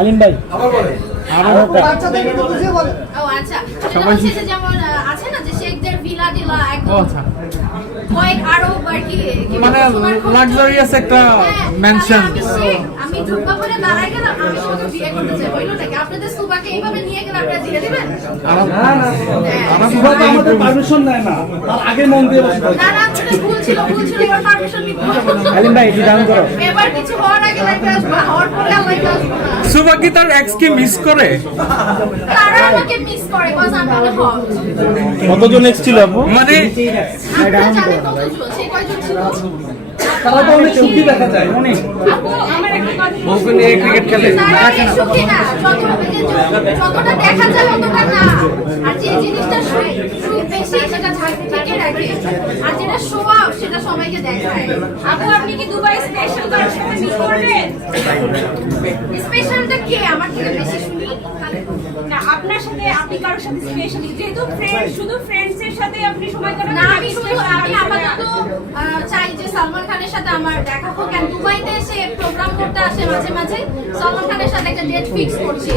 আলিম ভাই ও আচ্ছা, সেটা হচ্ছে যে যেমন আছে না যে শেখদের ভিলা টিলা একদম কয়েক আরো আর কি মানে লাক্সারিয়াস একটা ম্যানশন। আমি ঢুকবা করে দাঁড়াই গেলাম, আমি শুধু বিয়ে করতে চাই, হইলো নাকি আপনাদের সুবাকে এইভাবে নিয়ে গেলে আপনারা দিয়ে দিবেন? সুভা তো আমাদের পারমিশন নেয় না, তার আগে মন দিয়ে বসে থাকে। না না, আপনাদের ভুল ছিল, এবার পারমিশন নিতে আলিম ভাই একটু ডাউন করো। এবার কিছু হওয়ার আগে লাইভে আসবো, হওয়ার পরে আর লাইভে আসবো না। সুভা কি তার এক্স কে মিস করে? তারা আমাকে মিস করে, কজ আমি অনেক হট। কতজন এক্স ছিল আপু? মানে আপনারা জানেন কতজন, সে কয়জন ছিল? তারা তো অনেক সুখী দেখা যায় অনেক। আপু, আমার একটা কথা বউকে নিয়ে ক্রিকেট খেলে। তারা সুখী না, যতটা দেখা যায় অতটা না। আর যে জিনিসটা সুখ বেশি সেটা ঢেকে রাখে, আর যেটা শো অফ সেটা সবাইকে দেখায়। আপু, আপনি কি দুবাই স্পেশাল কারোর সাথে মিট করবেন? স্পেশালটা কে আমার থেকে বেশি শুনি? না, আপনার সাথে আপনি কারোর সাথে স্পেশালি, যেহেতু ফ্রেন্ড, শুধু ফ্রেন্ডস এর সাথে আপনি সময় কাটান না, আমি আপাতত চাই যে সালমান খানের সাথে আমার দেখা হোক। দুবাইতে এসে প্রোগ্রাম করতে আসে মাঝে মাঝে, সালমান খানের সাথে একটা ডেট ফিক্স করছি।